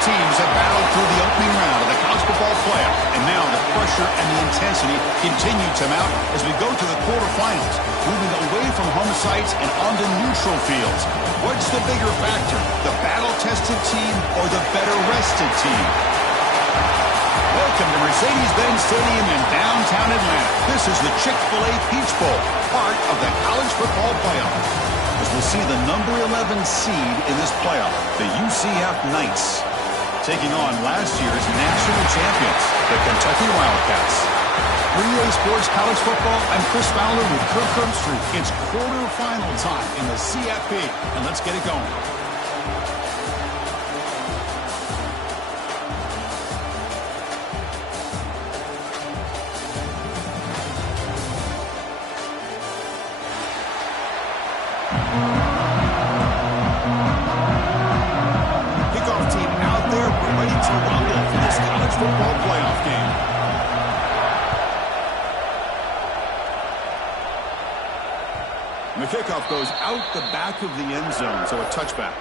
teams have battled through the opening round of the college football playoff, and now the pressure and the intensity continue to mount as we go to the quarterfinals, moving away from home sites and onto neutral fields. What's the bigger factor, the battle-tested team or the better-rested team? Welcome to Mercedes-Benz Stadium in downtown Atlanta. This is the Chick-fil-A Peach Bowl, part of the college football playoff. As we'll see the number 11 seed in this playoff, the UCF Knights, taking on last year's national champions, the Kentucky Wildcats. 3A Sports College Football, I'm Chris Fowler with Kirk Herbstreit. It's quarterfinal time in the CFP, and let's get it going. Kickoff team out there, ready to rumble for this college football playoff game. And the kickoff goes out the back of the end zone, so a touchback.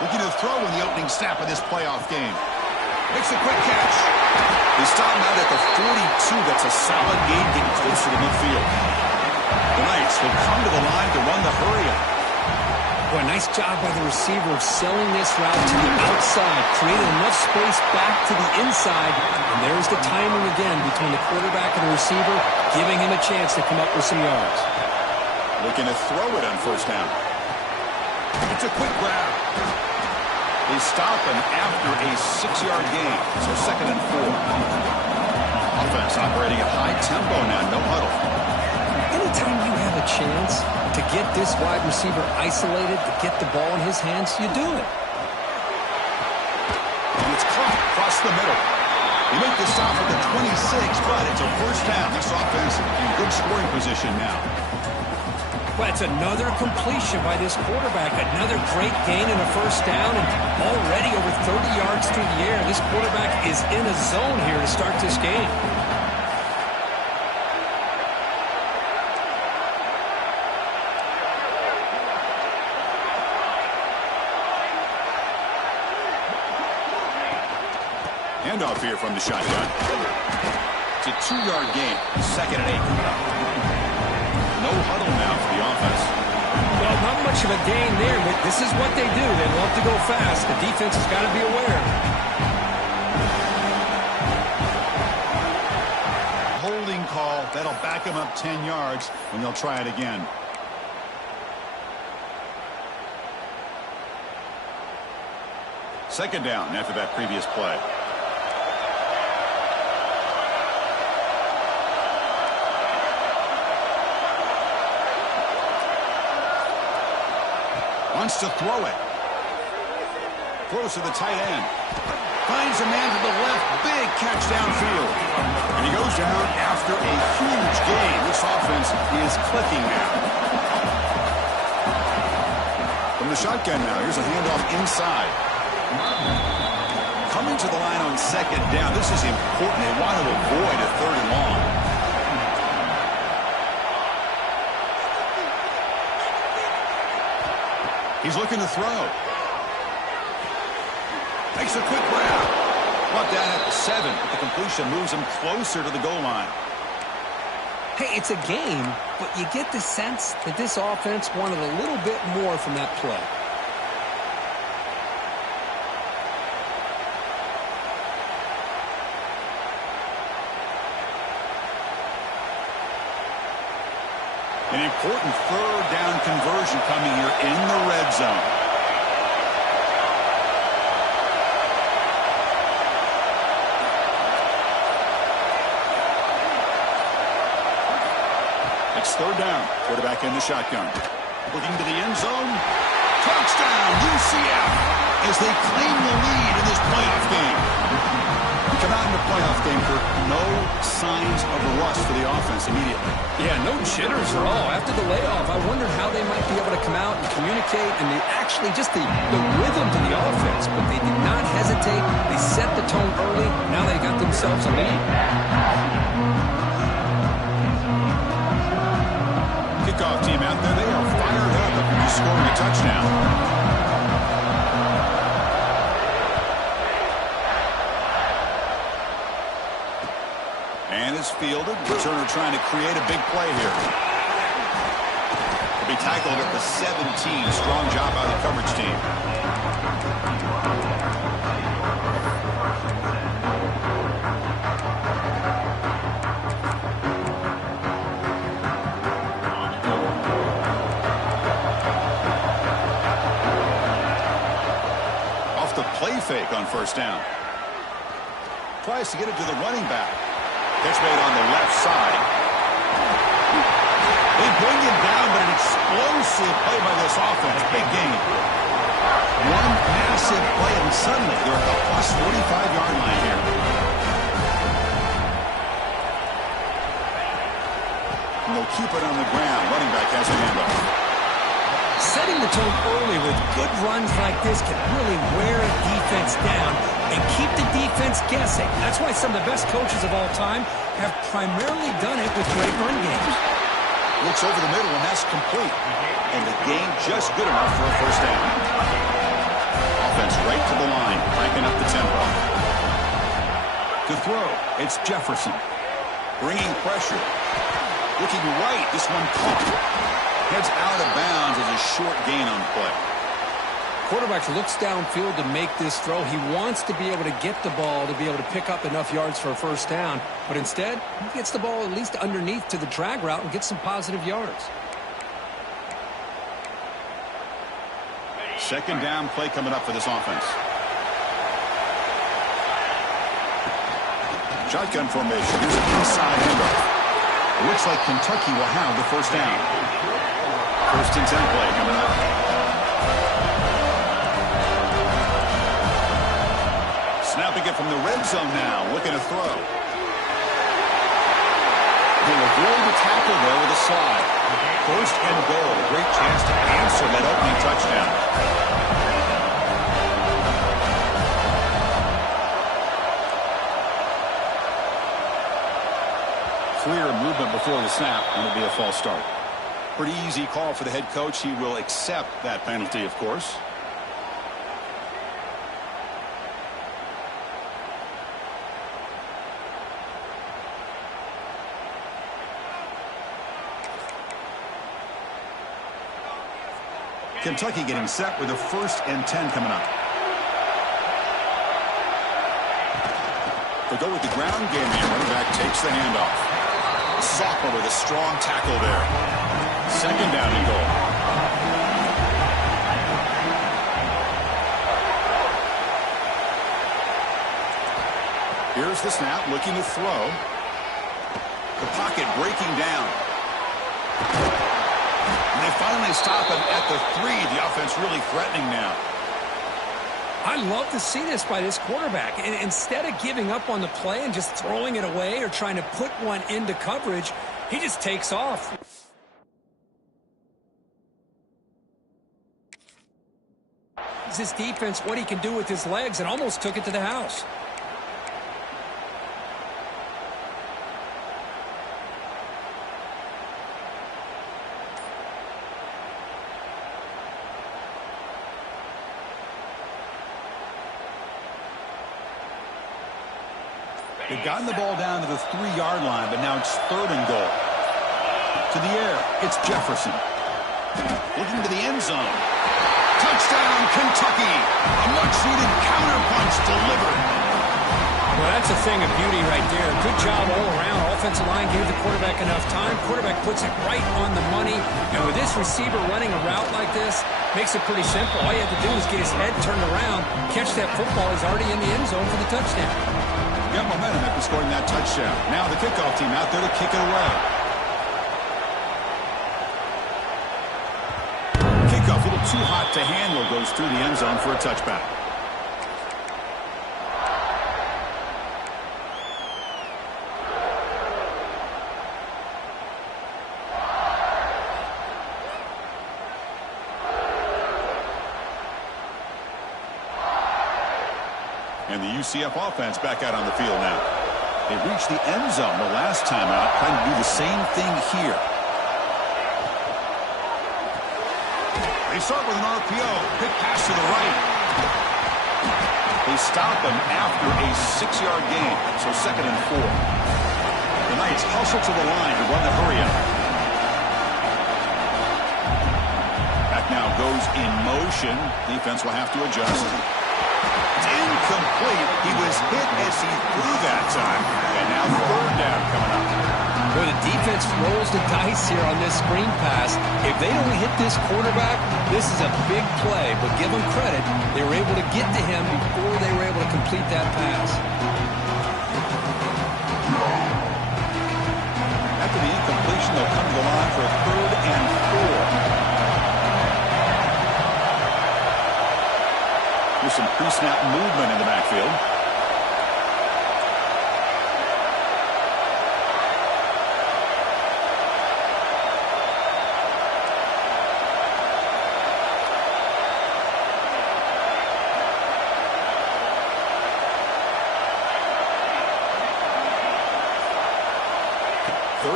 Looking to throw in the opening snap of this playoff game. Makes a quick catch. They stop him out at the 42. That's a solid gain, getting closer to midfield. The Knights will come to the line to run the hurry-up. Boy, nice job by the receiver of selling this route to the outside, creating enough space back to the inside. And there's the timing again between the quarterback and the receiver, giving him a chance to come up with some yards. Looking to throw it on first down. It's a quick grab. They stop him after a 6-yard gain, so 2nd and 4. Offense operating at high tempo now, no huddle. Anytime you have a chance to get this wide receiver isolated, to get the ball in his hands, you do it. And it's caught across the middle. They make the stop at the 26, but it's a first down. This offense in good scoring position now. Well, it's another completion by this quarterback. Another great gain in a first down, and already over 30 yards through the air. This quarterback is in a zone here to start this game. Handoff here from the shotgun. It's a 2-yard gain, 2nd and 8. No huddle now for the offense. Well, not much of a gain there, but this is what they do. They love to go fast. The defense has got to be aware. Holding call. That'll back him up 10 yards, and they'll try it again. Second down after that previous play. Wants to throw it. Throws to the tight end. Finds a man to the left. Big catch downfield. And he goes down after a huge gain. This offense is clicking now. From the shotgun now, here's a handoff inside. Coming to the line on 2nd down. This is important. They want to avoid a 3rd and long. He's looking to throw. Makes a quick grab. Brought down at the 7, but the completion moves him closer to the goal line. Hey, it's a game, but you get the sense that this offense wanted a little bit more from that play. An important 3rd down conversion coming here in the red zone. It's 3rd down. Quarterback in the shotgun. Looking to the end zone. Touchdown, UCF, as they claim the lead in this playoff game. We come out in the playoff game for no signs of a rust for the offense immediately. Yeah, no jitters at all. After the layoff, I wondered how they might be able to come out and communicate and actually just the rhythm to the offense. But they did not hesitate. They set the tone early. Now they got themselves a lead. Kickoff team out there. They are fired up after scoring a touchdown. And is fielded. Returner trying to create a big play here. Will be tackled at the 17. Strong job by the coverage team. Off the play fake on first down. Tries to get it to the running back. Catch made on the left side. They bring him down, but an explosive play by this offense. Big game. One massive play, and suddenly they're at the plus 45-yard line here. And they'll keep it on the ground. Running back has a handoff. Setting the tone early with good runs like this can really wear a defense down and keep the defense guessing. That's why some of the best coaches of all time have primarily done it with great run games. Looks over the middle, and that's complete. And the game just good enough for a first down. Offense right to the line, cranking up the tempo. To throw, it's Jefferson. Bringing pressure. Looking right, this one caught. Heads out of bounds as a short gain on the play. Quarterback looks downfield to make this throw. He wants to be able to get the ball to be able to pick up enough yards for a first down. But instead, he gets the ball at least underneath to the drag route and gets some positive yards. Second down play coming up for this offense. Shotgun formation. Here's an inside handoff. It looks like Kentucky will have the first down. First and 10 play coming up. Snapping it from the red zone now. Looking to throw. He'll avoid the tackle there with a slide. First and goal. A great chance to answer that opening touchdown. Clear movement before the snap, and it'll be a false start. Pretty easy call for the head coach. He will accept that penalty, of course. Kentucky getting set with a first and 10 coming up. They'll go with the ground game here. Running back takes the handoff. Sophomore with a strong tackle there. Second down and goal. Here's the snap, looking to throw. The pocket breaking down. And they finally stop him at the 3. The offense really threatening now. I love to see this by this quarterback. And instead of giving up on the play and just throwing it away or trying to put one into coverage, he just takes off. This defense, what he can do with his legs, and almost took it to the house. They've gotten the ball down to the 3-yard line, but now it's third and goal. To the air, it's Jefferson. Looking to the end zone. Touchdown, Kentucky. A much-needed counterpunch delivered. Well, that's a thing of beauty right there. Good job all around. Offensive line gave the quarterback enough time. Quarterback puts it right on the money. And with this receiver running a route like this, makes it pretty simple. All you have to do is get his head turned around, catch that football. He's already in the end zone for the touchdown. Got momentum after scoring that touchdown. Now the kickoff team out there to kick it away. Kickoff a little too hot to handle. Goes through the end zone for a touchback. And the UCF offense back out on the field now. They reached the end zone the last time out, trying to do the same thing here. They start with an RPO. Quick pass to the right. They stop him after a 6-yard gain, so 2nd and 4. The Knights hustle to the line to run the hurry-up. Back now goes in motion. Defense will have to adjust. It's incomplete. He was hit as he threw that time. And now 3rd down coming up. Boy, the defense rolls the dice here on this screen pass. If they don't hit this quarterback, this is a big play. But give them credit. They were able to get to him before they were able to complete that pass. After the incompletion, they'll come to the line for a 3rd and 4. With some pre-snap movement in the backfield.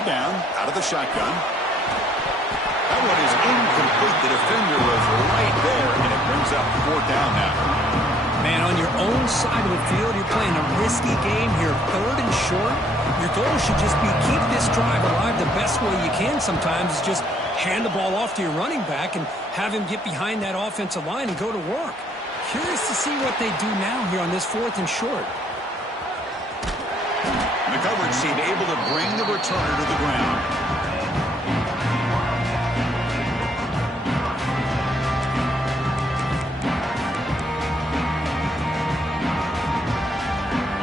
Down, out of the shotgun. That one is incomplete. The defender was right there, and it brings up 4th down now. Man, on your own side of the field, you're playing a risky game here. 3rd and short. Your goal should just be keep this drive alive the best way you can sometimes is just hand the ball off to your running back and have him get behind that offensive line and go to work. Curious to see what they do now here on this 4th and short. The coverage seemed able to bring the returner to the ground.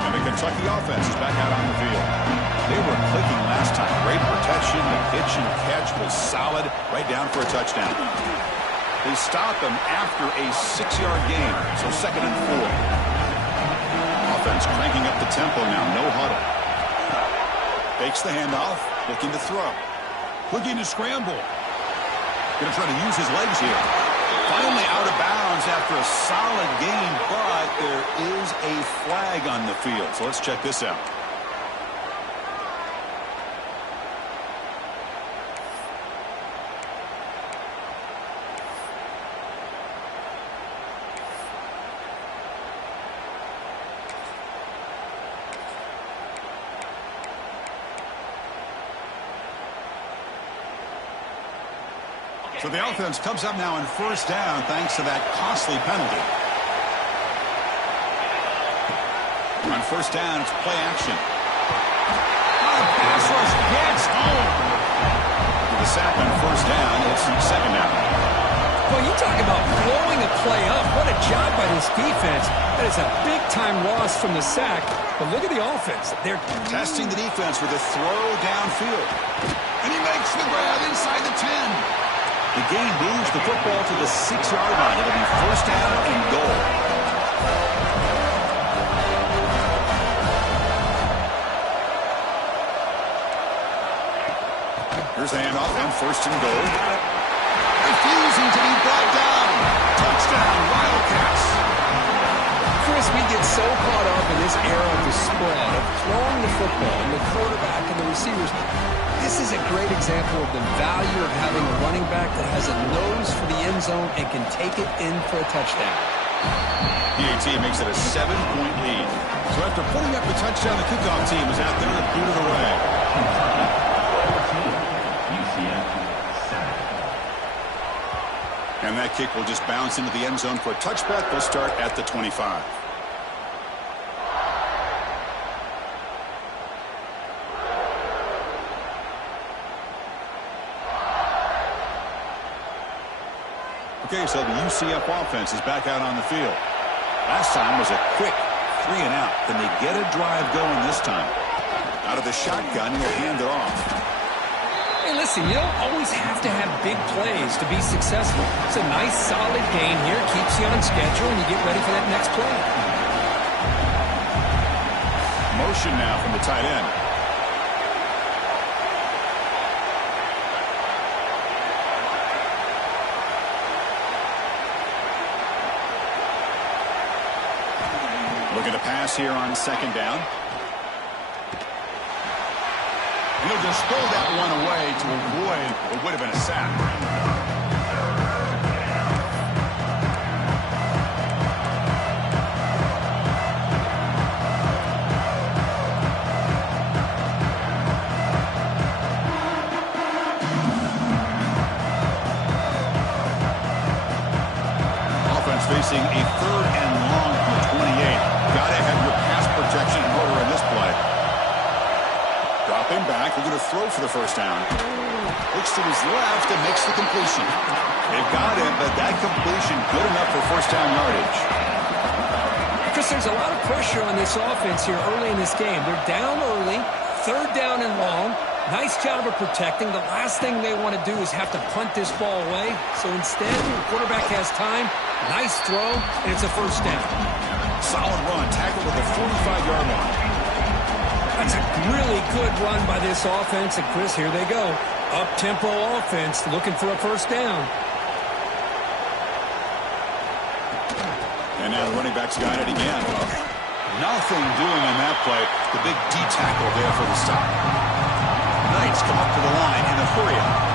And the Kentucky offense is back out on the field. They were clicking last time. Great protection. The pitch and catch was solid. Right down for a touchdown. They stop him after a 6-yard gain. So 2nd and 4. Offense cranking up the tempo now. No huddle. Fakes the handoff, looking to throw. Looking to scramble. Going to try to use his legs here. Finally out of bounds after a solid game, but there is a flag on the field. So let's check this out. So the offense comes up now in 1st down thanks to that costly penalty. On 1st down, it's play action. The pass rush gets home. With the sack on 1st down, it's 2nd down. Well, you talk about blowing a play up. What a job by this defense. That is a big-time loss from the sack. But look at the offense. They're testing the defense with a throw downfield. And he makes the grab inside the 10. The game moves the football to the 6-yard line. It'll be 1st down and goal. Here's the handoff and 1st and goal. Refusing to be brought down. Touchdown, Wildcats. Chris, we get so caught up in this era of the spread, of throwing the football, and the quarterback and the receivers. This is a great example of the value of having a running back that has a nose for the end zone and can take it in for a touchdown. PAT makes it a 7-point lead. So after putting up the touchdown, the kickoff team is out there to boot it away. And that kick will just bounce into the end zone for a touchback. They'll start at the 25. Okay, so the UCF offense is back out on the field. Last time was a quick 3 and out. Can they get a drive going this time? Out of the shotgun, he'll hand it off. Hey, listen, you don't always have to have big plays to be successful. It's a nice, solid gain here. Keeps you on schedule, and you get ready for that next play. Motion now from the tight end. Looking to pass here on second down. And he'll just throw that one away to avoid what would have been a sack. Facing a third and long from the 28. Got to have your pass protection in order in this play. Dropping back, they're going to throw for the first down. Looks to his left and makes the completion. They've got him, but that completion good enough for first down yardage. Chris, there's a lot of pressure on this offense here early in this game. They're down early, third down and long. Nice job of protecting. The last thing they want to do is have to punt this ball away. So instead, the quarterback has time. Nice throw, and it's a first down. Solid run, tackled at the 45-yard line. That's a really good run by this offense. And, Chris, here they go. Up-tempo offense looking for a first down. And now the running back's got it again. Nothing doing on that play. The big D tackle there for the stop. Knights come up to the line in a hurry-up.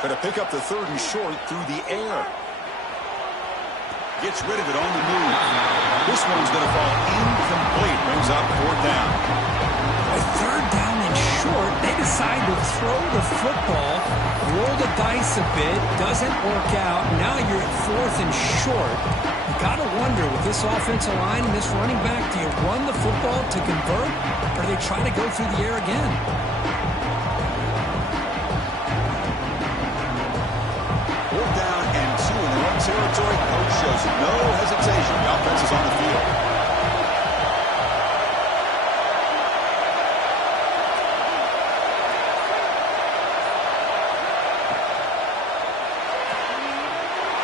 Going to pick up the third and short through the air. Gets rid of it on the move. This one's going to fall incomplete. Brings up fourth down. A third down and short. They decide to throw the football, roll the dice a bit. Doesn't work out. Now you're at fourth and short. You got to wonder, with this offensive line and this running back, do you run the football to convert, or do they try to go through the air again? Territory, coach shows no hesitation. The offense is on the field.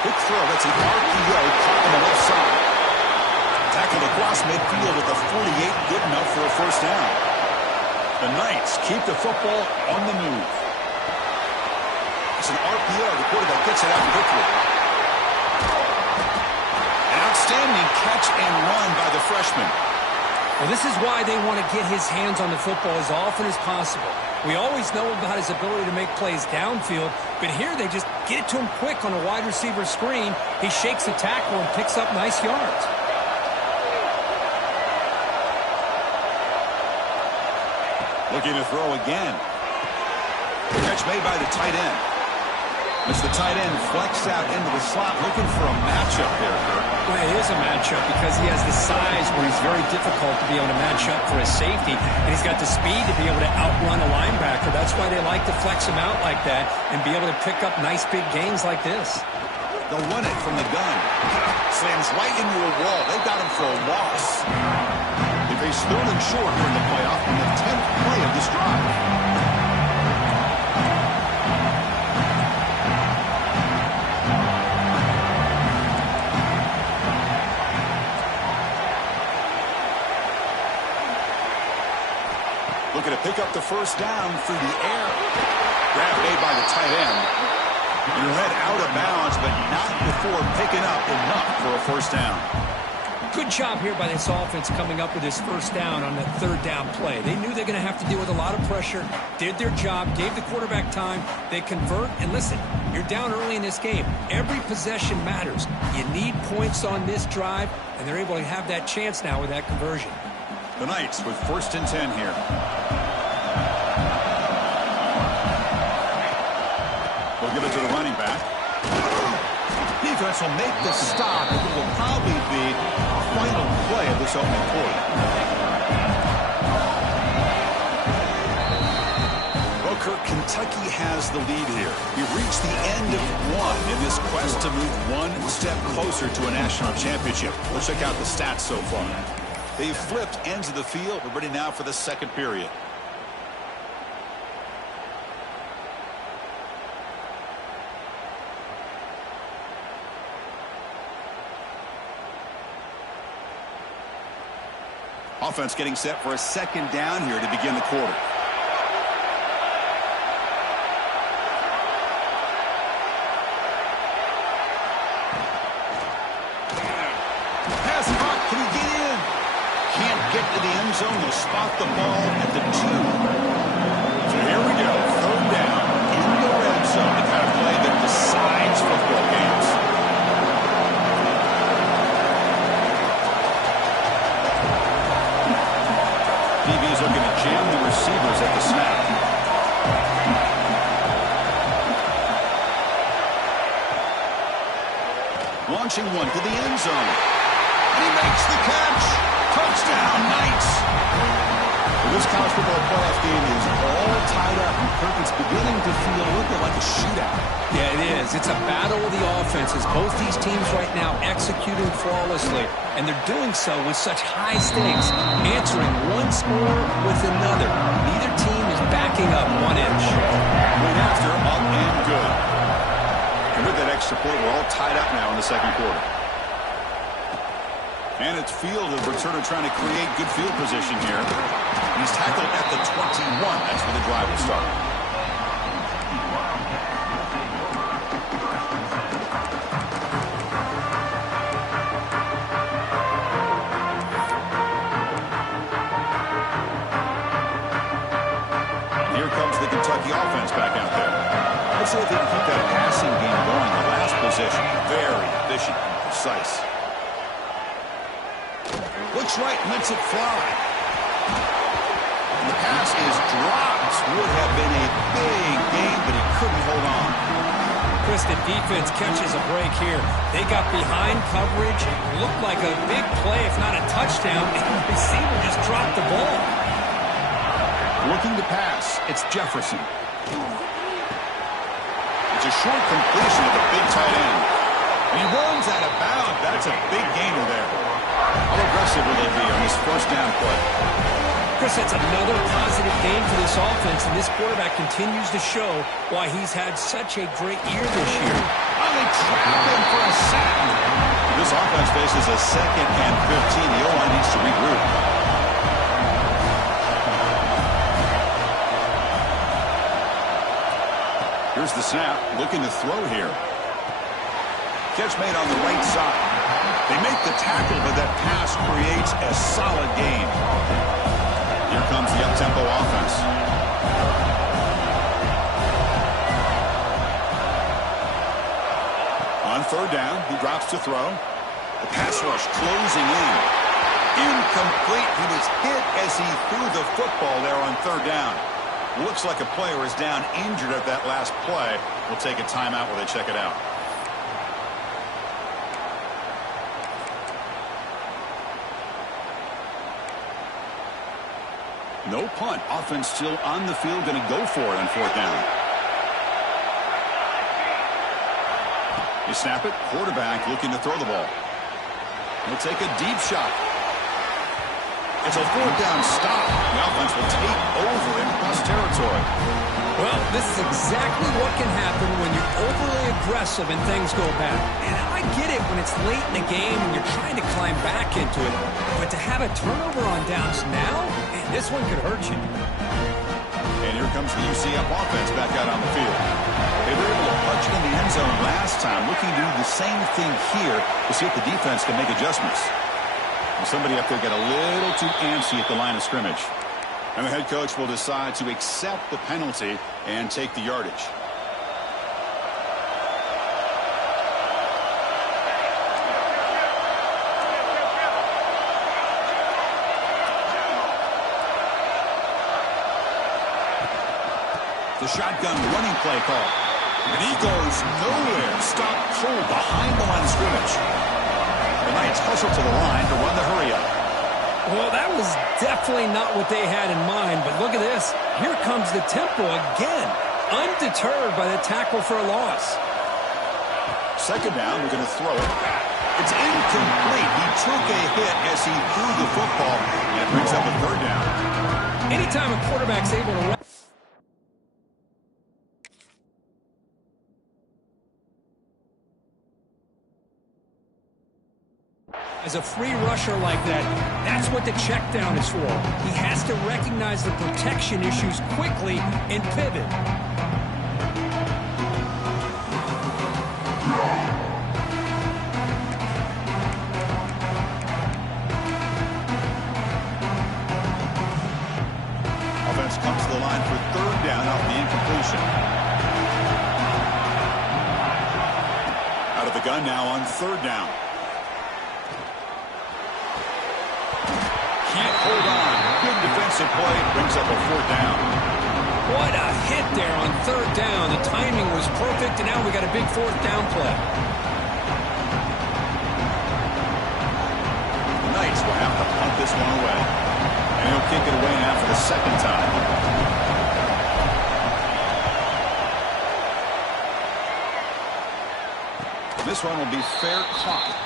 Quick throw, that's an RPO caught on the left side. Tackled across midfield at the 48, good enough for a first down. The Knights keep the football on the move. It's an RPO, the quarterback gets it out quickly. Outstanding catch and run by the freshman. Well, this is why they want to get his hands on the football as often as possible. We always know about his ability to make plays downfield, but here they just get it to him quick on a wide receiver screen. He shakes the tackle and picks up nice yards. Looking to throw again. Catch made by the tight end. As the tight end flexed out into the slot, looking for a matchup there, Kurt. Well, it is a matchup because he has the size where he's very difficult to be able to match up for a safety, and he's got the speed to be able to outrun a linebacker. That's why they like to flex him out like that and be able to pick up nice big gains like this. They'll run it from the gun. Slams right into a wall. They've got him for a loss. They face third and short here in the playoff on the 10th play of this drive. Looking to pick up the first down through the air. Grab made by the tight end. Your head out of bounds, but not before picking up enough for a first down. Good job here by this offense coming up with this first down on that third down play. They knew they're going to have to deal with a lot of pressure, did their job, gave the quarterback time. They convert, and listen, you're down early in this game. Every possession matters. You need points on this drive, and they're able to have that chance now with that conversion. The Knights with first and 10 here. We'll give it to the running back. Defense will make the stop, and it will probably be a final play of this opening quarter. Well, Kirk, Kentucky has the lead here. We've reached the end of one in this quest to move one step closer to a national championship. Let's check out the stats so far. They've flipped ends of the field. We're ready now for the second period. Offense getting set for a second down here to begin the quarter. Pass caught. Can he get in? Can't get to the end zone. They'll spot the ball at the 2. So here we go. Third down in the red zone. The kind of play that decides football games. DB's looking to jam the receivers at the snap. Launching one to the end zone. And he makes the catch. Touchdown, Knights. Well, this college football playoff game is all tied up. And Kirk, it's beginning to feel a little bit like a shootout. Yeah, it is. It's a battle of the offenses. Both these teams right now executing flawlessly. And they're doing so with such high stakes. Answering one score with another. Neither team is backing up 1 inch. Right after, up and good. And with that extra point, we're all tied up now in the second quarter. And it's field, the returner trying to create good field position here. He's tackled at the 21. That's where the drive will start. Here comes the Kentucky offense back out there. Let's see if they can keep that passing game going. The last possession, very efficient and precise. Looks right, lets it fly. And the pass is dropped. Would have been a big game, but he couldn't hold on. Chris, the defense catches a break here. They got behind coverage. Looked like a big play, if not a touchdown. And the receiver just dropped the ball. Looking to pass. It's Jefferson. It's a short completion of the big tight end. And he runs out of bounds. That's a big gainer there. How aggressive will they be on this first down play? Chris, that's another positive game for this offense, and this quarterback continues to show why he's had such a great year this year. Oh, they trap him for a sack. This offense faces a 2nd and 15. The O-line needs to regroup. Here's the snap, looking to throw here. Catch made on the right side. They make the tackle, but that pass creates a solid gain. Here comes the up-tempo offense. On third down, he drops to throw. The pass rush closing in. Incomplete. He was hit as he threw the football there on third down. Looks like a player is down injured at that last play. We'll take a timeout while they check it out. No punt. Offense still on the field. Going to go for it on fourth down. You snap it. Quarterback looking to throw the ball. He'll take a deep shot. It's a fourth down stop. The offense will take over in plus territory. Well, this is exactly what can happen when you're overly aggressive and things go bad. And I get it when it's late in the game and you're trying to climb back into it. But to have a turnover on downs now, man, this one could hurt you. And here comes the UCF offense back out on the field. They were able to punch it in the end zone last time, looking to do the same thing here to see if the defense can make adjustments. And somebody up there got a little too antsy at the line of scrimmage. And the head coach will decide to accept the penalty and take the yardage. The shotgun running play call. And he goes nowhere. Stopped cold behind the line of scrimmage. The Knights hustle to the line to run the hurry up. Well, that was definitely not what they had in mind, but look at this. Here comes the tempo again. undeterred by the tackle for a loss. Second down, we're going to throw it. It's incomplete. He took a hit as he threw the football, and it brings up a third down. Anytime a quarterback's able to... As a free rusher like that, that's what the check down is for. He has to recognize the protection issues quickly and pivot. Offense comes to the line for third down off the incompletion. Out of the gun now on third down. Can't hold on. Good defensive play. Brings up a fourth down. What a hit there on third down. The timing was perfect, and now we got a big fourth down play. The Knights will have to punt this one away. And he'll kick it away now for the second time. This one will be fair caught.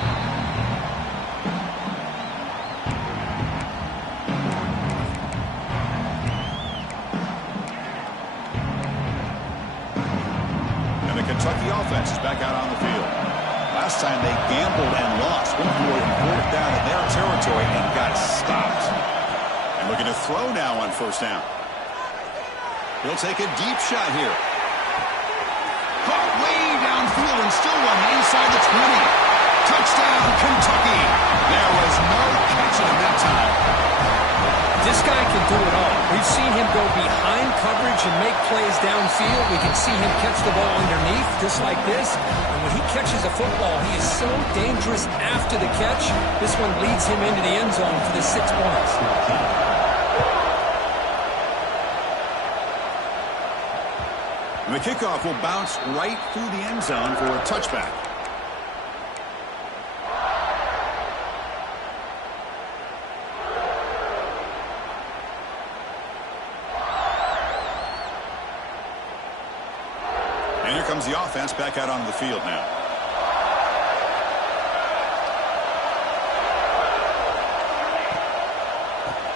Kentucky offense is back out on the field. Last time they gambled and lost. Went for it and fourth down in their territory and got stopped. And looking to throw now on first down. He'll take a deep shot here. Caught way downfield and still one inside the 20. Touchdown, Kentucky. There was no catching him that time. This guy can do it all. We've seen him go behind coverage and make plays downfield. We can see him catch the ball underneath, just like this. And when he catches a football, he is so dangerous after the catch. This one leads him into the end zone for the 6 points. And the kickoff will bounce right through the end zone for a touchback. And here comes the offense back out onto the field now.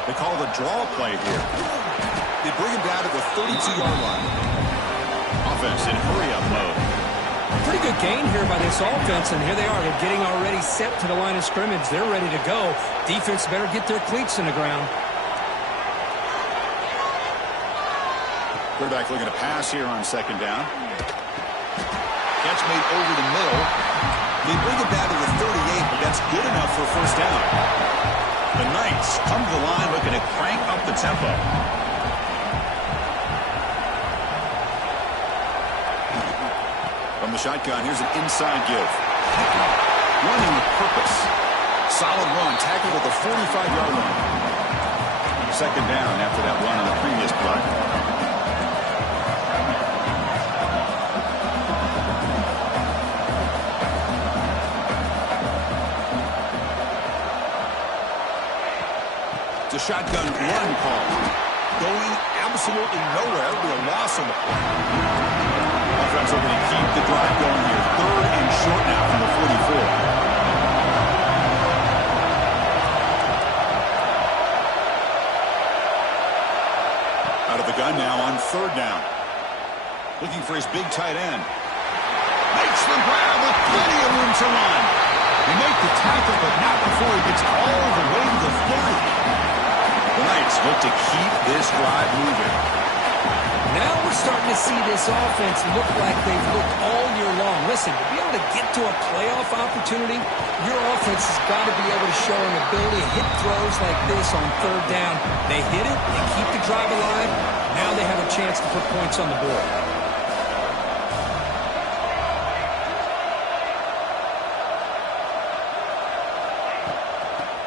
They call the draw play here. They bring him down to the 32-yard line. Offense in hurry-up mode. Pretty good gain here by this offense, and here they are. They're getting already set to the line of scrimmage. They're ready to go. Defense better get their cleats in the ground. Quarterback looking to pass here on second down. Catch made over the middle. They bring it down to the 38, but that's good enough for first down. The Knights come to the line looking to crank up the tempo. From the shotgun, here's an inside give. Running with purpose. Solid run, tackled at the 45-yard line. Second down after that run on the previous play. The shotgun run call. Going absolutely nowhere. It'll be a loss on the play. Offense looking to keep the drive going here. Third and short now from the 44. Out of the gun now on third down. Looking for his big tight end. Makes the grab with plenty of room to run. He makes the tackle, but not before he gets all the way to the 30. The Knights look to keep this drive moving. Now we're starting to see this offense look like they've looked all year long. Listen, to be able to get to a playoff opportunity, your offense has got to be able to show an ability to hit throws like this on third down. They hit it, they keep the drive alive. Now they have a chance to put points on the board.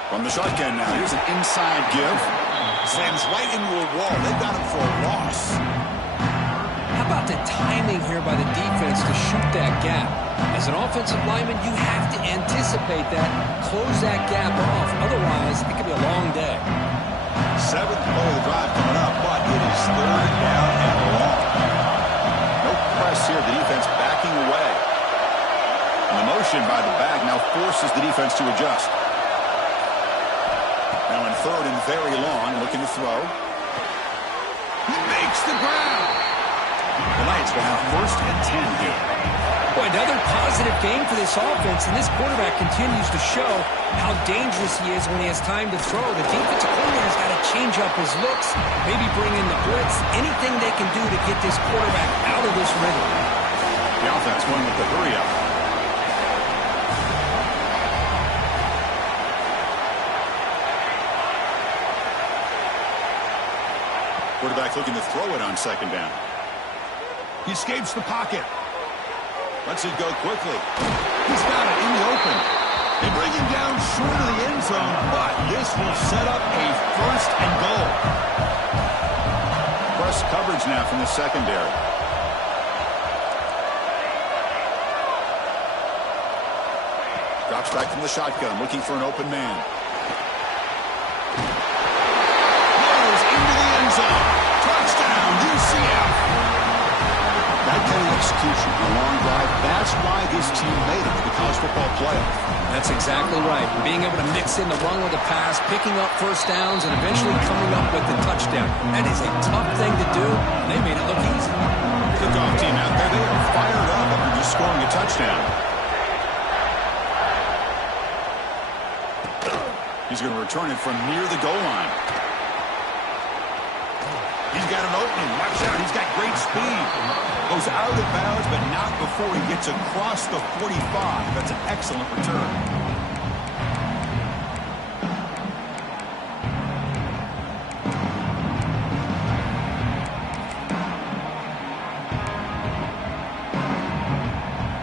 From the shotgun now, here's an inside give. Slams right into a wall. They've got him for a loss. How about the timing here by the defense to shoot that gap? As an offensive lineman, you have to anticipate that, close that gap off. Otherwise, it could be a long day. Seventh play of the drive coming up, but it is third down and long. here. The defense backing away. And the motion by the back now forces the defense to adjust. Now in third and very long, looking to throw. He makes the ground. The Knights will have first and 10 here. Boy, another positive game for this offense, and this quarterback continues to show how dangerous he is when he has time to throw. The defensive coordinator's got to change up his looks, maybe bring in the blitz, anything they can do to get this quarterback out of this rhythm. The offense going with the hurry-up. Quarterback looking to throw it on second down. He escapes the pocket. Lets it go quickly. He's got it in the open. They bring him down short of the end zone, but this will set up a first and goal. Press coverage now from the secondary. Drops back from the shotgun, looking for an open man. Goes into the end zone. Touchdown, UCF. That kind of execution, a long drive, that's why this team made it to the college football playoff. That's exactly right. Being able to mix in the run with the pass, picking up first downs, and eventually coming up with the touchdown. That is a tough thing to do, and they made it look easy. Kickoff team out there, they are fired up after just scoring a touchdown. He's going to return it from near the goal line. He's got an opening. Watch out. He's got great speed. Goes out of bounds, but not before he gets across the 45. That's an excellent return.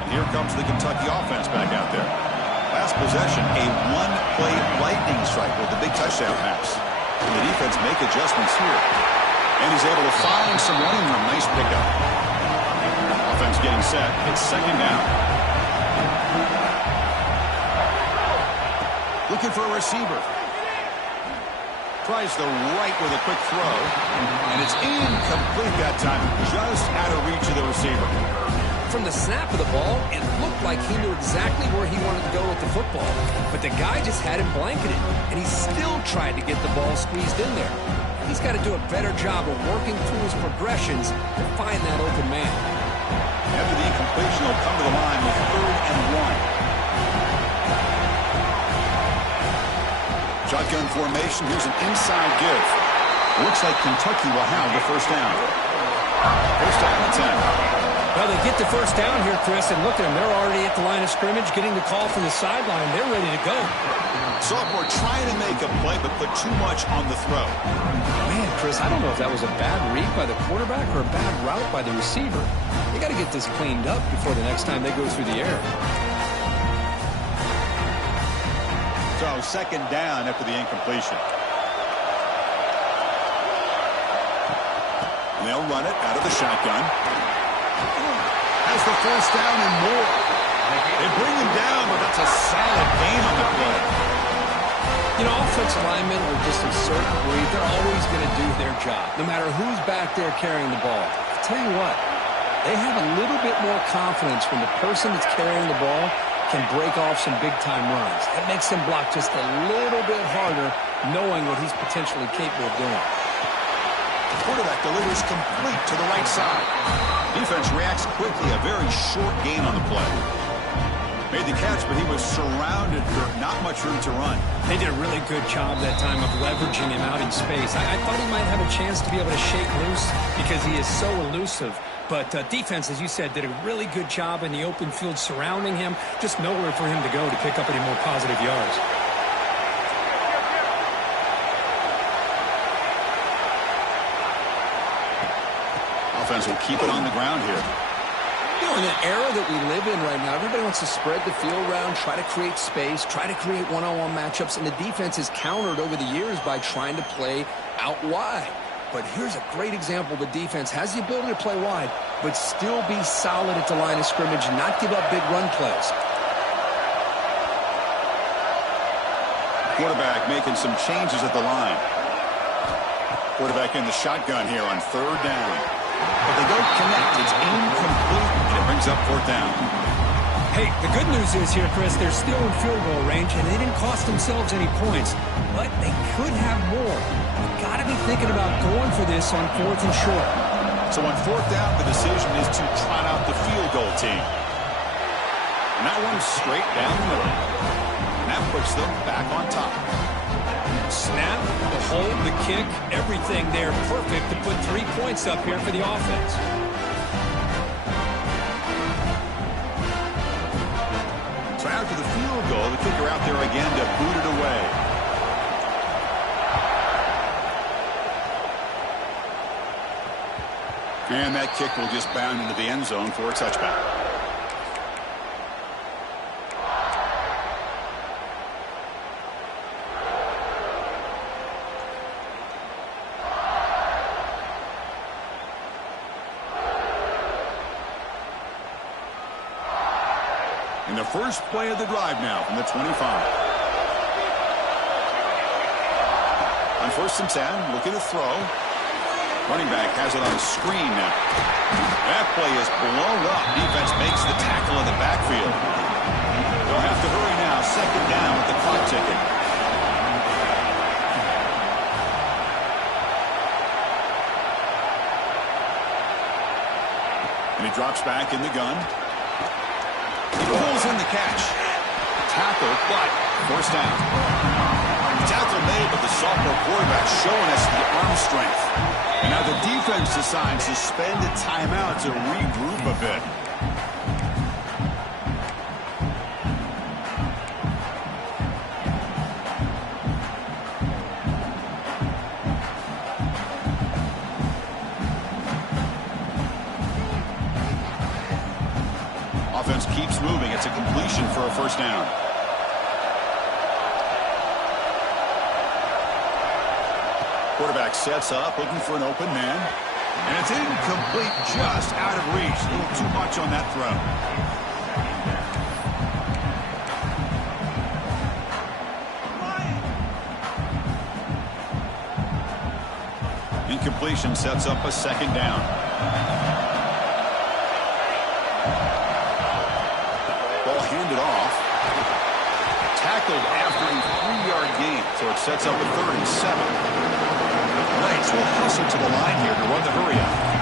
And here comes the Kentucky offense back out there. Last possession, a one-play lightning strike with the big touchdown pass. And the defense make adjustments here. And he's able to find some running room. Nice pickup. Offense getting set. It's second down. Looking for a receiver. Tries the right with a quick throw. And it's incomplete that time. Just out of reach of the receiver. From the snap of the ball, it looked like he knew exactly where he wanted to go with the football. But the guy just had him blanketed. And he still tried to get the ball squeezed in there. He's got to do a better job of working through his progressions to find that open man. After the incompletion, he'll come to the line with third and one. Shotgun formation. Here's an inside give. Looks like Kentucky will have the first down. First down and 10. Well, they get the first down here, Chris, and look at them. They're already at the line of scrimmage, getting the call from the sideline. They're ready to go. Sophomore trying to make a play, but put too much on the throw. Man, Chris, I don't know if that was a bad read by the quarterback or a bad route by the receiver. They got to get this cleaned up before the next time they go through the air. So second down after the incompletion. And they'll run it out of the shotgun. Has the first down and more. They bring him down, but that's a solid gain on the play. You know, offensive linemen are just a certain breed. They're always going to do their job, no matter who's back there carrying the ball. I'll tell you what, they have a little bit more confidence when the person that's carrying the ball can break off some big-time runs. It makes them block just a little bit harder, knowing what he's potentially capable of doing. The quarterback delivers complete to the right side. Defense reacts quickly. A very short gain on the play. Made the catch, but he was surrounded for not much room to run. They did a really good job that time of leveraging him out in space. I thought he might have a chance to be able to shake loose because he is so elusive. But defense, as you said, did a really good job in the open field surrounding him. Just nowhere for him to go to pick up any more positive yards. Offense will keep it on the ground here. You know, in an era that we live in right now, everybody wants to spread the field around, try to create space, try to create one-on-one matchups, and the defense has countered over the years by trying to play out wide. But here's a great example. The defense has the ability to play wide, but still be solid at the line of scrimmage, not give up big run plays. Quarterback making some changes at the line. Quarterback in the shotgun here on third down. but they don't connect. It's incomplete, and it brings up fourth down. Hey, the good news is here, Chris, they're still in field goal range, and they didn't cost themselves any points. But they could have more. You've got to be thinking about going for this on fourth and short. So on fourth down, the decision is to trot out the field goal team. And that one's straight down the middle. And that puts them back on top. Snap, the hold, the kick, everything there perfect to put 3 points up here for the offense. So after the field goal, the kicker out there again to boot it away. And that kick will just bound into the end zone for a touchback. And the first play of the drive now from the 25. On first and 10, looking to throw. Running back has it on the screen now. That play is blown up. Defense makes the tackle in the backfield. They'll have to hurry now. Second down with the clock ticking. And he drops back in the gun. He pulls in the catch. Tackle, but first down. Tackle made, but the sophomore quarterback showing us the arm strength. And now the defense decides to spend a timeout to regroup a bit. Offense keeps moving. It's a completion for a first down. Quarterback sets up, looking for an open man. And it's incomplete, just out of reach. A little too much on that throw. Incompletion sets up a second down. Ball handed off. Tackled after a 3-yard gain, so it sets up a 3rd and 7. Knights will hustle to the line here to run the hurry up.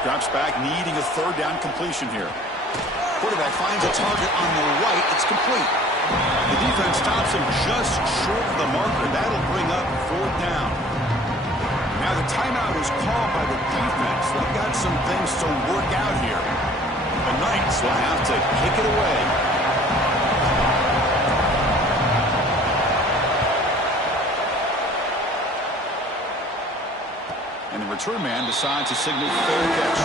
Drops back, needing a 3rd down completion here. Quarterback finds a target on the right. It's complete. The defense stops him just short of the marker. That'll bring up 4th down. Now the timeout is called by the defense. They've got some things to work out here. The Knights will have to kick it away. And the return man decides to signal fair catch.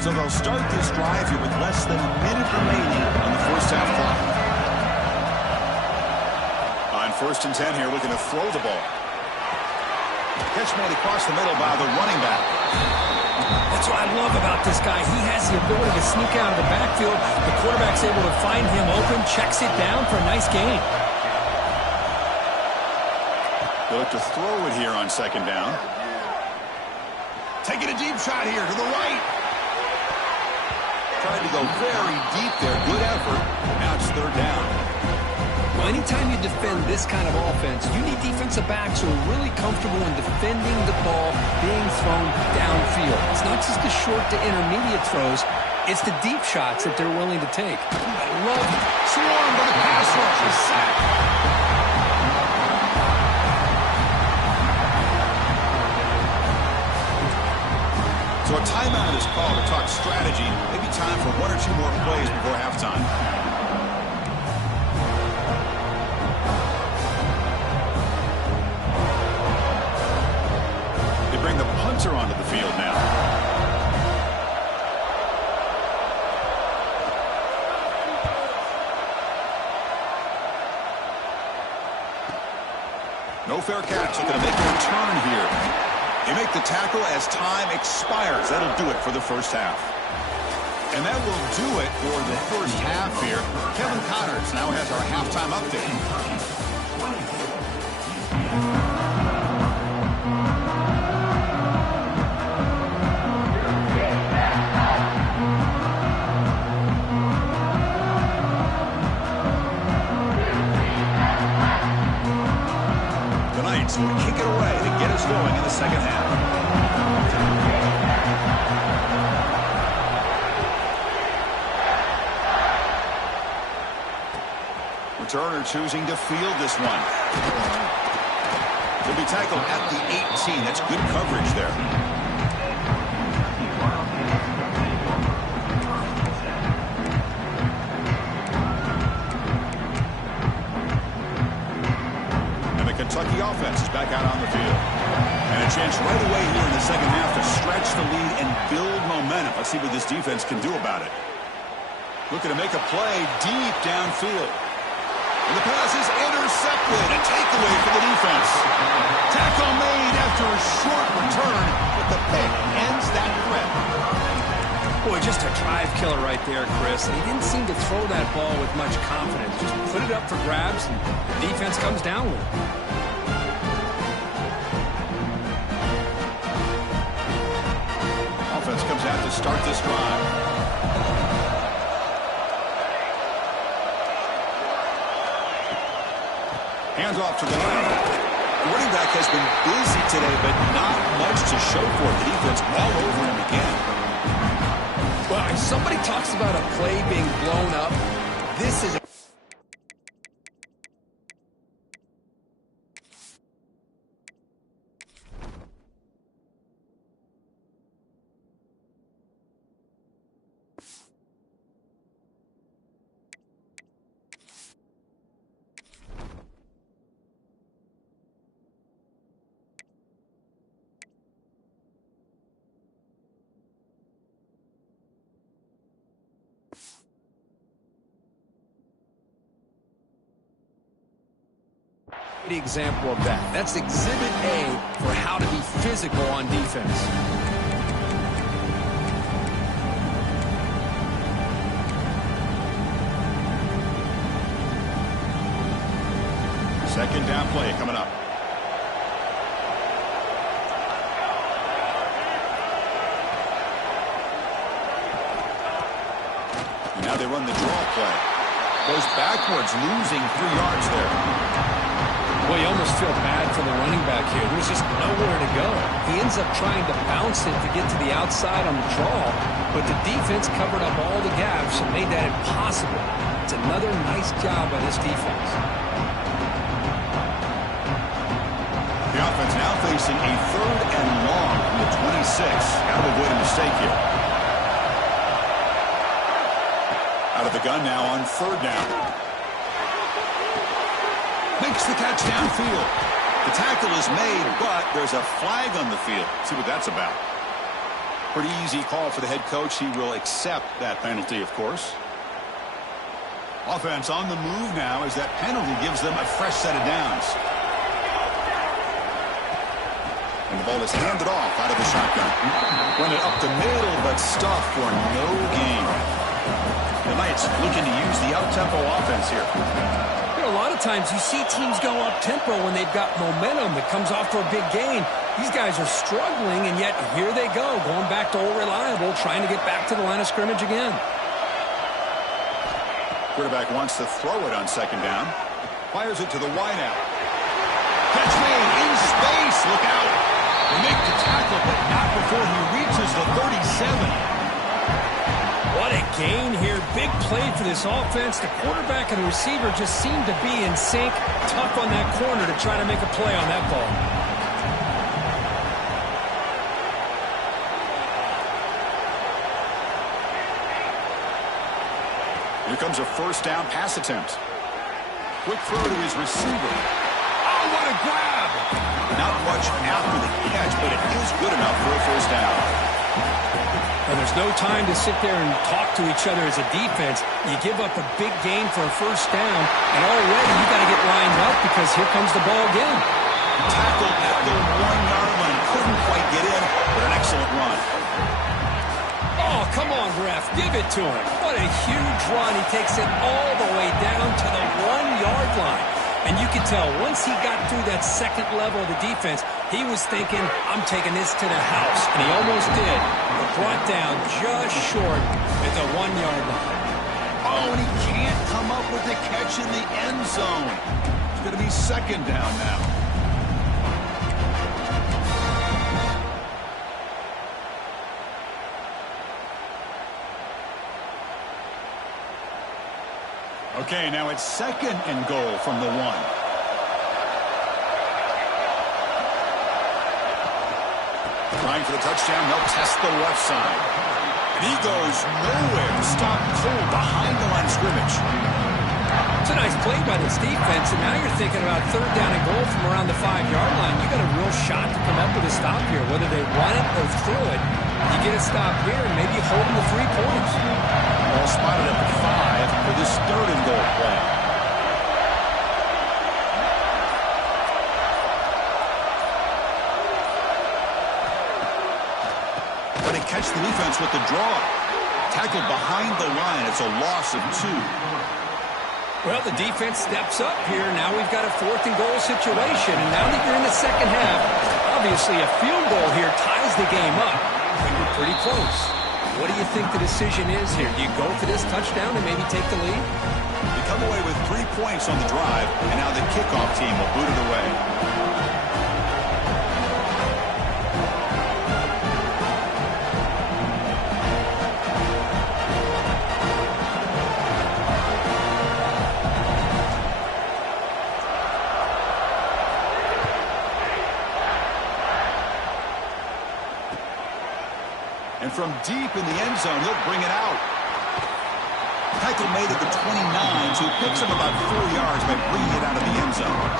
So they'll start this drive here with less than a minute remaining on the first half clock. On 1st and 10 here, looking to throw the ball. Catch made across the middle by the running back. That's what I love about this guy. He has the ability to sneak out of the backfield. The quarterback's able to find him open, checks it down for a nice gain. They look to throw it here on 2nd down. Taking a deep shot here to the right. Trying to go very deep there. Good effort. Now it's 3rd down. Well, anytime you defend this kind of offense, you need defensive backs who are really comfortable in defending the ball being thrown downfield. It's not just the short to intermediate throws. It's the deep shots that they're willing to take. I love it. Swarmed by the pass rush. A sack. So a timeout is called to talk strategy. Maybe time for one or two more plays before halftime. They bring the punter onto the field now. No fair catch. They're going to make a return here. They make the tackle as time expires. That'll do it for the first half. And that will do it for the first half here. Kevin Connors now has our halftime update. Will kick it away to get us going in the second half. Returner choosing to field this one. He'll be tackled at the 18. That's good coverage there. Kentucky offense is back out on the field. And a chance right away here in the second half to stretch the lead and build momentum. Let's see what this defense can do about it. Looking to make a play deep downfield. And the pass is intercepted. A takeaway for the defense. Tackle made after a short return, but the pick ends that threat. Boy, just a drive killer right there, Chris. He didn't seem to throw that ball with much confidence. Just put it up for grabs, and the defense comes down with it. Offense comes out to start this drive. Hands off to the left. The running back has been busy today, but not much to show for it. The defense all over him again. Well, somebody talks about a play being blown up. This is the example of that. That's Exhibit A for how to be physical on defense. Second down play coming up. And now they run the draw play. Goes backwards, losing 3 yards there. Well, you almost feel bad for the running back here. There's just nowhere to go. He ends up trying to bounce it to get to the outside on the draw, but the defense covered up all the gaps and made that impossible. It's another nice job by this defense. The offense now facing a 3rd and long from the 26. Got to avoid a mistake here. Out of the gun now on 3rd down. Makes the catch downfield. The tackle is made, but there's a flag on the field. Let's see what that's about. Pretty easy call for the head coach. He will accept that penalty, of course. Offense on the move now as that penalty gives them a fresh set of downs. And the ball is handed off out of the shotgun. Run it up the middle, but stuffed for no gain. The Knights looking to use the up-tempo offense here. A lot of times you see teams go up-tempo when they've got momentum that comes off for a big gain. These guys are struggling, and yet here they go, going back to old reliable, trying to get back to the line of scrimmage again. Quarterback wants to throw it on 2nd down. Fires it to the wideout. Catch made in space. Look out. They make the tackle, but not before he reaches the 37. What a gain here. Big play for this offense. The quarterback and the receiver just seem to be in sync. Tough on that corner to try to make a play on that ball. Here comes a first down pass attempt. Quick throw to his receiver. Oh, what a grab! Not much after the catch, but it is good enough for a first down. Well, there's no time to sit there and talk to each other as a defense. You give up a big gain for a first down, and already you got to get lined up because here comes the ball again. Tackle at the 1-yard line. Couldn't quite get in, but an excellent run. Oh, come on, ref. Give it to him. What a huge run. He takes it all the way down to the 1-yard line. And you can tell once he got through that second level of the defense, he was thinking, I'm taking this to the house. And he almost did. Brought down just short at the 1-yard line. Oh, and he can't come up with the catch in the end zone. It's going to be second down now. Okay, now it's second and goal from the 1. Trying for the touchdown, they'll test the left side. And he goes nowhere to stop cold behind the line of scrimmage. It's a nice play by this defense, and now you're thinking about third down and goal from around the 5-yard line. You got a real shot to come up with a stop here, whether they run it or throw it. You get a stop here and maybe hold them to 3 points. Ball spotted at the 5 for this third and goal play. But they catch the defense with the draw. Tackled behind the line. It's a loss of 2. Well, the defense steps up here. Now we've got a fourth and goal situation. And now that you're in the second half, obviously a field goal here ties the game up. But you're pretty close. What do you think the decision is here? Do you go for this touchdown and maybe take the lead? They come away with 3 points on the drive, and now the kickoff team will boot it away. And from deep in the end zone, he'll bring it out. Tackle made at the 29, so he picks him about 4 yards by bringing it out of the end zone.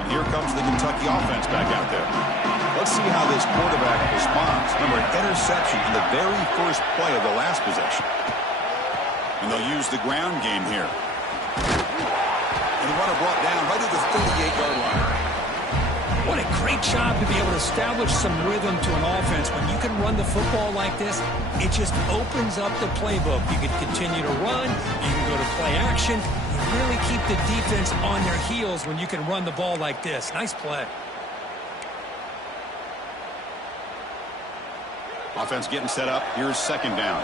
And here comes the Kentucky offense back out there. Let's see how this quarterback responds. Remember, an interception in the very first play of the last possession. And they'll use the ground game here. And the runner brought down right at the 38-yard line. What a great job to be able to establish some rhythm to an offense. When you can run the football like this, it just opens up the playbook. You can continue to run. You can go to play action. You really keep the defense on their heels when you can run the ball like this. Nice play. Offense getting set up. Here's second down.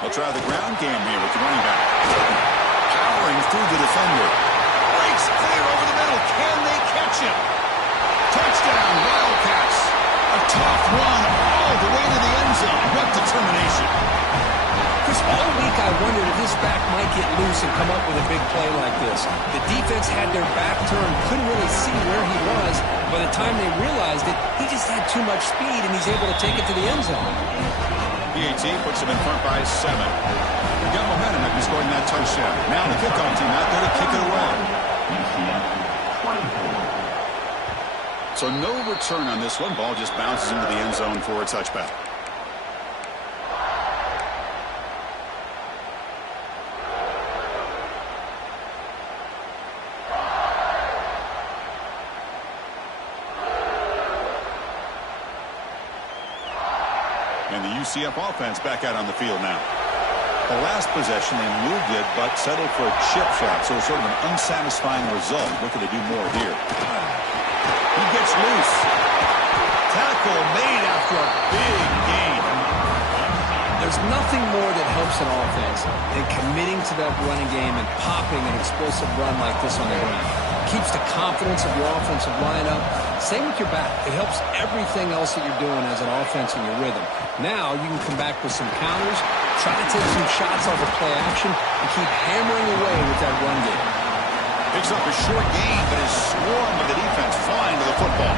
They'll try the ground game here with the running back. Powering through the defender. Breaks clear over the middle. Can they catch him? Touchdown, Wildcats. A tough run all the way to the end zone. What determination. Chris, all week I wondered if this back might get loose and come up with a big play like this. The defense had their back turned, couldn't really see where he was. By the time they realized it, he just had too much speed, and he's able to take it to the end zone. PAT puts them in front by 7. They got momentum after scoring that touchdown. Now the kickoff team out there to kick it away. So no return on this one. Ball just bounces into the end zone for a touchback. And the UCF offense back out on the field now. The last possession, they moved it, but settled for a chip shot, so it's sort of an unsatisfying result. Looking to do more here. He gets loose. Tackle made after a big gain. There's nothing more that helps an offense than committing to that running game and popping an explosive run like this on the ground. Keeps the confidence of your offensive lineup. Same with your back. It helps everything else that you're doing as an offense in your rhythm. Now you can come back with some counters, try to take some shots off of play action, and keep hammering away with that run game. Picks up a short gain, but is swarmed by the defense, flying to the football.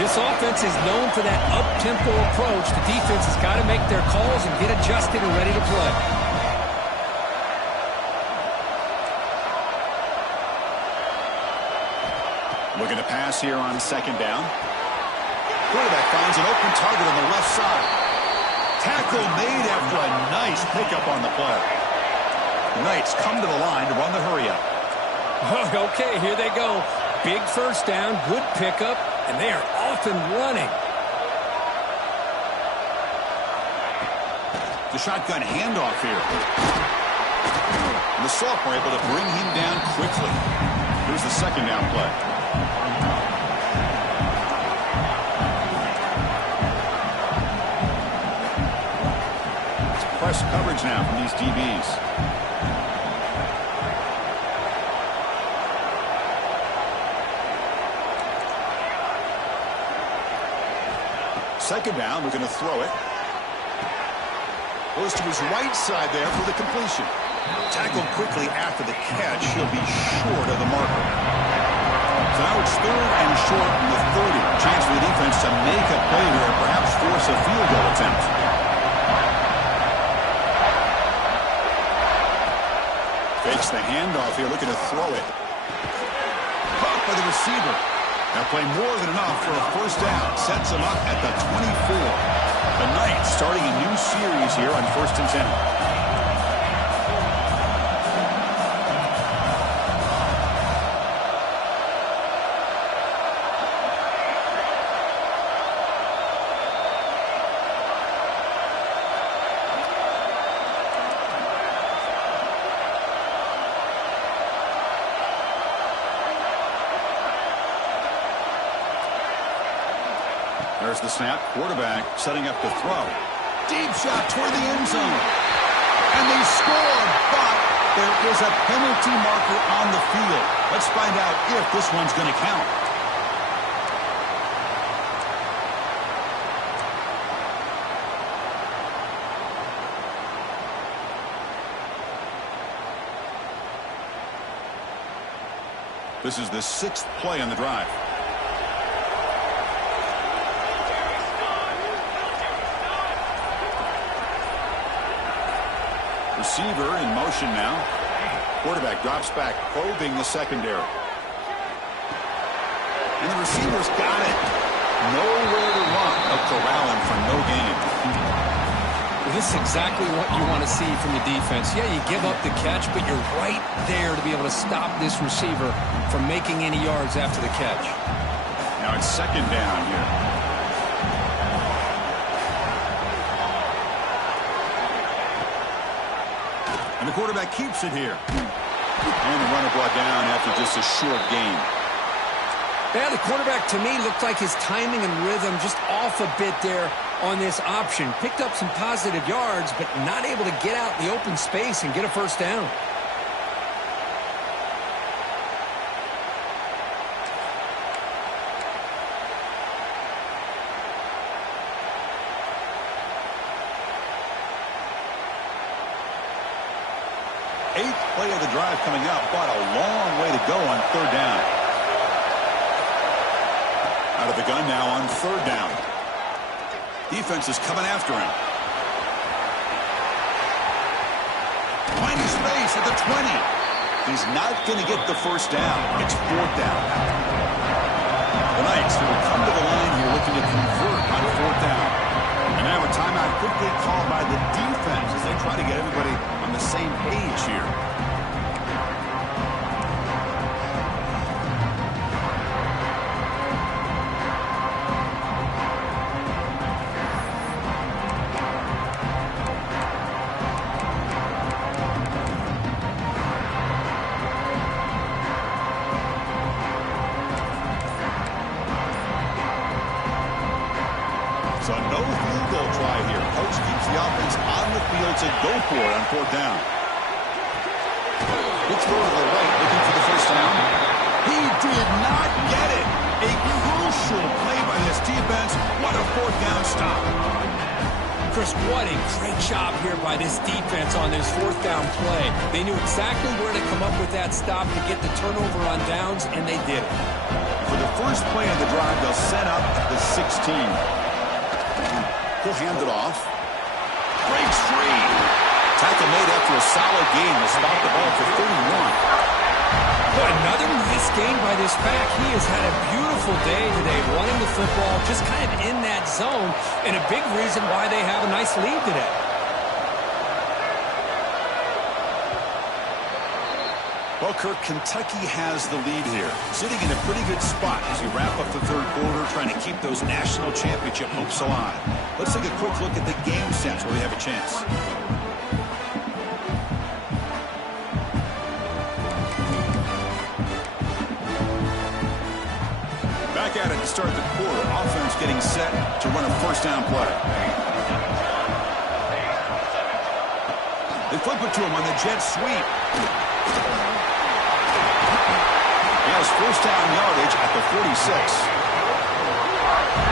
This offense is known for that up-tempo approach. The defense has got to make their calls and get adjusted and ready to play. Looking to pass here on second down. Quarterback finds an open target on the left side. Tackle made after a nice pickup on the play. The Knights come to the line to run the hurry-up. Okay, here they go. Big first down, good pickup, and they are off and running. The shotgun handoff here. And the sophomore able to bring him down quickly. Here's the second down play. It's press coverage now from these DBs. Second down, we're going to throw it. Goes to his right side there for the completion. Tackled quickly after the catch. He'll be short of the marker. So now it's third and short from the 30. Chance for the defense to make a play here and perhaps force a field goal attempt. Fakes the handoff here, looking to throw it. Caught by the receiver. That play more than enough for a first down. Sets them up at the 24. The Knights starting a new series here on 1st and 10. There's the snap. Quarterback setting up to throw. Deep shot toward the end zone. And they score, but there is a penalty marker on the field. Let's find out if this one's going to count. This is the 6th play on the drive. Receiver in motion now. Quarterback drops back, probing the secondary. And the receiver's got it. Nowhere to run. A corralling for no gain. Well, this is exactly what you want to see from the defense. Yeah, you give up the catch, but you're right there to be able to stop this receiver from making any yards after the catch. Now it's second down here. And the quarterback keeps it here. And the runner brought down after just a short gain. Yeah, the quarterback, to me, looked like his timing and rhythm just off a bit there on this option. Picked up some positive yards, but not able to get out in the open space and get a first down. Eighth play of the drive coming up, but a long way to go on third down. Out of the gun now on third down. Defense is coming after him. Finding space at the 20. He's not going to get the first down. It's fourth down. The Knights will come to the line here looking to convert on fourth down. And now a timeout quickly called by the defense as they try to get everybody on the same page here. So no field goal try here. Coach keeps the offense on the field to go for it on fourth down. Good throw to the right, looking for the first down. He did not get it. A crucial play by this defense. What a fourth down stop. Chris, what a great job here by this defense on this fourth down play. They knew exactly where to come up with that stop to get the turnover on downs, and they did it. For the first play of the drive, they'll set up at the 16. He'll hand it off. Breaks free. Tackle made after a solid gain. Will stop the ball for 31. But another nice gain by this back. He has had a beautiful day today running the football, just kind of in that zone, and a big reason why they have a nice lead today. Well, Kirk, Kentucky has the lead here, sitting in a pretty good spot as we wrap up the third quarter, trying to keep those national championship hopes alive. Let's take a quick look at the game sets where we have a chance. Back at it to start the quarter. Offense getting set to run a first down play. They flip it to him on the jet sweep. He has first down yardage at the 46.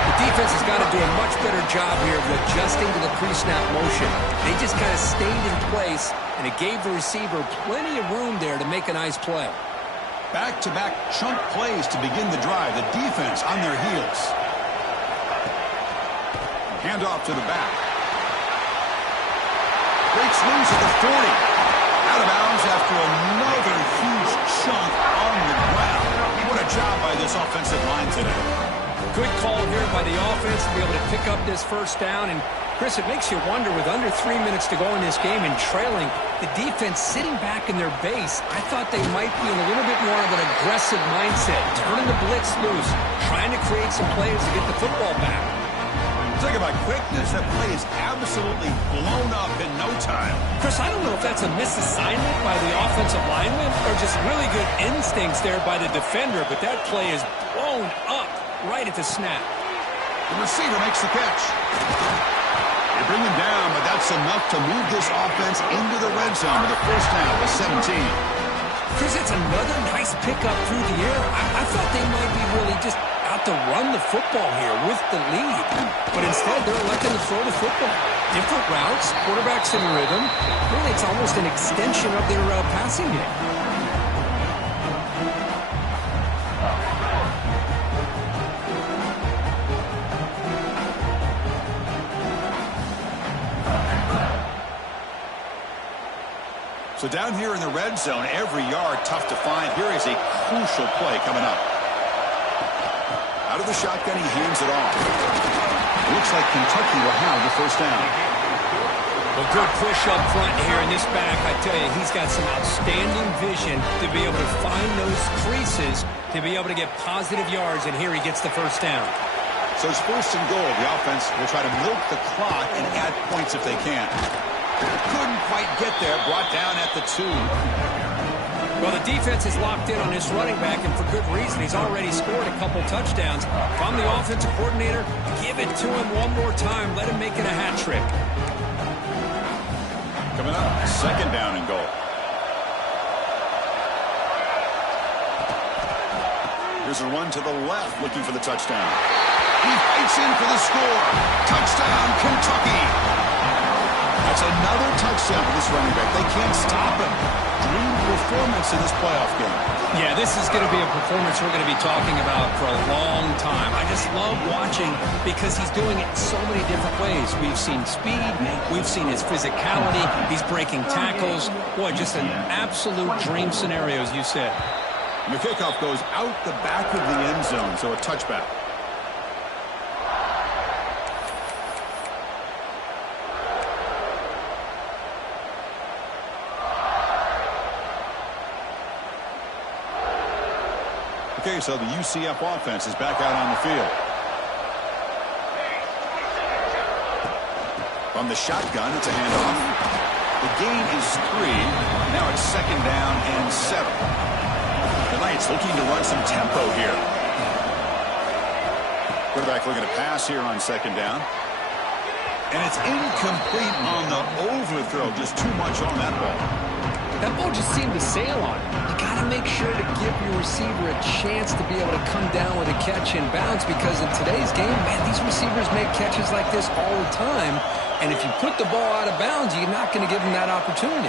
The defense has got to do a much better job here of adjusting to the pre-snap motion. They just kind of stayed in place, and it gave the receiver plenty of room there to make a nice play. Back-to-back chunk plays to begin the drive. The defense on their heels. Handoff to the back. Breaks loose at the 40. Out of bounds after another huge chunk on the ground. What a job by this offensive line today. Good call here by the offense to be able to pick up this first down. And, Chris, it makes you wonder, with under 3 minutes to go in this game and trailing, the defense sitting back in their base, I thought they might be in a little bit more of an aggressive mindset, turning the blitz loose, trying to create some plays to get the football back. Talk about quickness. That play is absolutely blown up in no time. Chris, I don't know if that's a misassignment by the offensive lineman or just really good instincts there by the defender, but that play is blown up right at the snap. The receiver makes the catch. They bring him down, but that's enough to move this offense into the red zone with a first down at 17. Chris, it's another nice pickup through the air. I thought they might be really just out to run the football here with the lead. But instead, they're electing to throw the football. Different routes, quarterbacks in rhythm. Really, it's almost an extension of their passing game. So down here in the red zone, every yard tough to find. Here is a crucial play coming up. Out of the shotgun, he hands it off. Looks like Kentucky will have the first down. Well, good push up front here in this back. I tell you, he's got some outstanding vision to be able to find those creases, to be able to get positive yards, and here he gets the first down. So it's first and goal. The offense will try to milk the clock and add points if they can. Couldn't quite get there, brought down at the 2. Well, the defense is locked in on this running back, and for good reason. He's already scored a couple touchdowns. If I'm the offensive coordinator, give it to him one more time. Let him make it a hat trick. Coming up, second down and goal. Here's a run to the left, looking for the touchdown. He fights in for the score. Touchdown, Kentucky. That's another touchdown for this running back. They can't stop him. Dream performance in this playoff game. Yeah, this is going to be a performance we're going to be talking about for a long time. I just love watching because he's doing it so many different ways. We've seen speed. We've seen his physicality. He's breaking tackles. Boy, just an absolute dream scenario, as you said. And the kickoff goes out the back of the end zone, so a touchback. Okay, so the UCF offense is back out on the field. From the shotgun, it's a handoff. The gain is 3. Now it's second down and 7. The Knights looking to run some tempo here. Quarterback looking to pass here on second down. And it's incomplete on the overthrow. Just too much on that ball. That ball just seemed to sail on it. You got to make sure to give your receiver a chance to be able to come down with a catch and bounce, because in today's game, man, these receivers make catches like this all the time, And if you put the ball out of bounds, you're not going to give him that opportunity.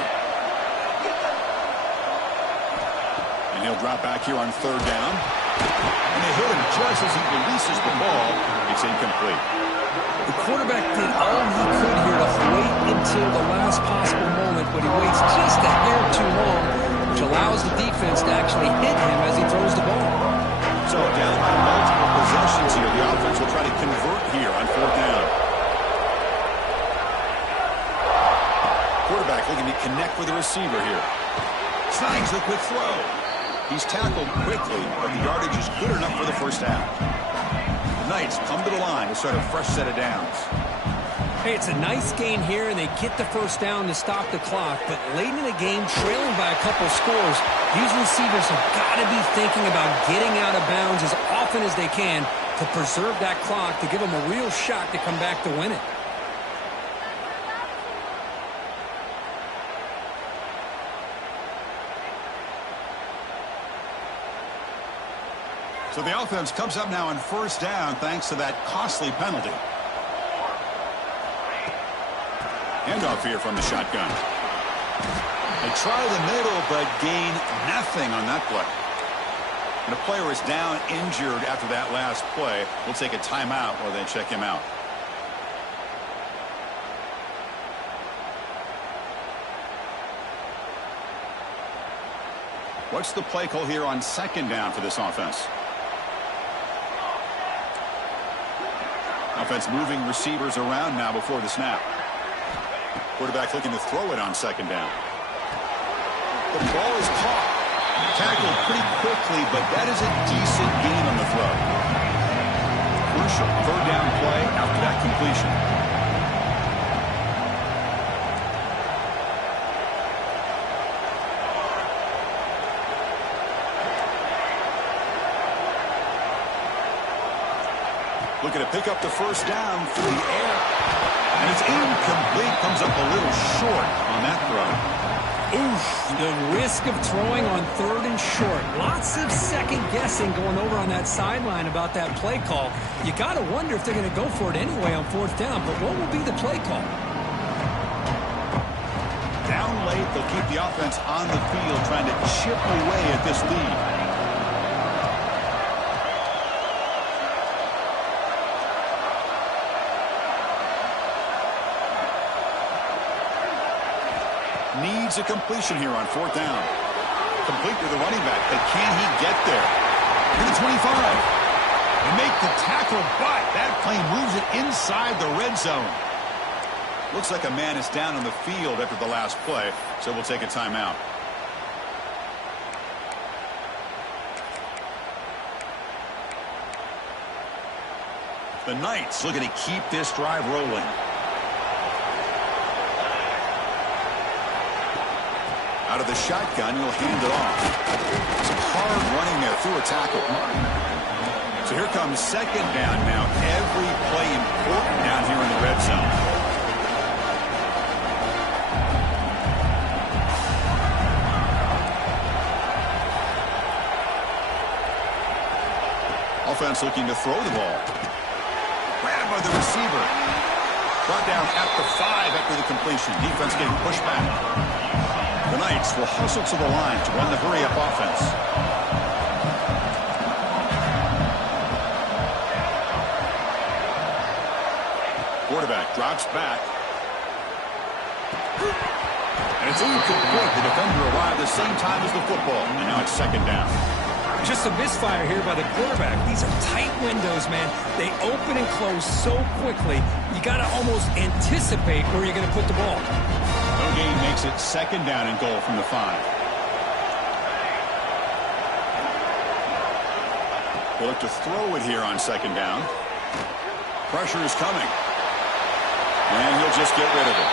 And he'll drop back here on third down. And they hit him just as he releases the ball. It's incomplete. The quarterback did all he could here to wait until the last possible moment, but he waits just a hair too long, which allows the defense to actually hit him as he throws the ball. So down by multiple possessions here, the offense will try to convert here on fourth down. Quarterback looking to connect with the receiver here. Snags the quick throw. He's tackled quickly, but the yardage is good enough for the first down. The Knights come to the line to start a fresh set of downs. Hey, it's a nice gain here, and they get the first down to stop the clock. But late in the game, trailing by a couple scores, these receivers have got to be thinking about getting out of bounds as often as they can to preserve that clock, to give them a real shot to come back to win it. So the offense comes up now on first down thanks to that costly penalty. Handoff here from the shotgun. They try the middle, but gain nothing on that play. And the player is down injured after that last play. We'll take a timeout while they check him out. What's the play call here on second down for this offense? Offense moving receivers around now before the snap. Quarterback looking to throw it on second down. The ball is caught. Tackled pretty quickly, but that is a decent gain on the throw. Crucial third down play after that completion. Looking to pick up the first down through the air. And it's incomplete. Comes up a little short on that throw. Oof, the risk of throwing on third and short. Lots of second guessing going over on that sideline about that play call. You got to wonder if they're going to go for it anyway on fourth down. But what will be the play call? Down late, they'll keep the offense on the field trying to chip away at this lead. Needs a completion here on fourth down. Complete to the running back, but can he get there? To the 25. They make the tackle, but that play moves it inside the red zone. Looks like a man is down on the field after the last play, so we'll take a timeout. The Knights looking to keep this drive rolling. Out of the shotgun, you'll hand it off. Some hard running there through a tackle. So here comes second down now. Every play important down here in the red zone. Offense looking to throw the ball. Grabbed by the receiver. Brought down at the 5 after the completion. Defense getting pushed back. The Knights will hustle to the line to run the hurry-up offense. Quarterback drops back. And it's incomplete. The defender arrived the same time as the football. And now it's second down. Just a misfire here by the quarterback. These are tight windows, man. They open and close so quickly, you got to almost anticipate where you're going to put the ball. No gain makes it second down and goal from the 5. They look to throw it here on second down. Pressure is coming. And he'll just get rid of it.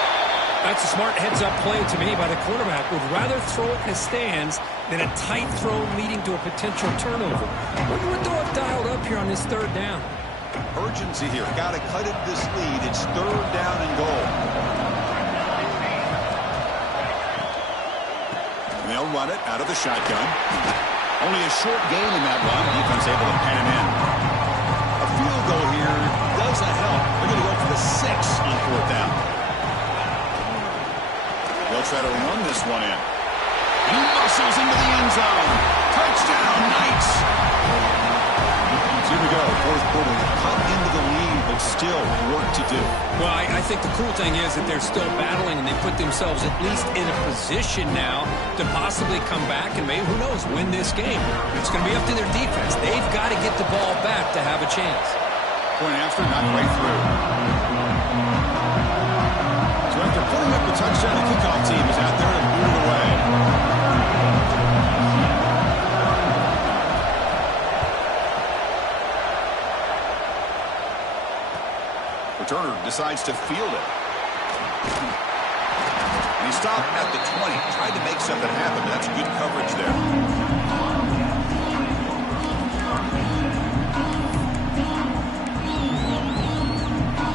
That's a smart heads-up play to me by the quarterback. Would rather throw it in the stands than a tight throw leading to a potential turnover. What would they have dialed up here on this third down? Urgency here. Got to cut into this lead. It's third down and goal. And they'll run it out of the shotgun. Only a short gain in that run. Defense able to pen him in. A field goal here doesn't help. They're going to go for the 6 on fourth down. try to run this one in. He muscles into the end zone. Touchdown, Knights. Here we go, fourth quarter. Cut into the lead, but still work to do. Well, I think the cool thing is that they're still battling, and they put themselves at least in a position now to possibly come back and maybe, who knows, win this game. It's going to be up to their defense. They've got to get the ball back to have a chance. Point after, not quite through. So after putting up the touchdown, the kickoff team is out there and moving away. Returner decides to field it. And he stopped at the 20. Tried to make something happen, but that's good coverage there.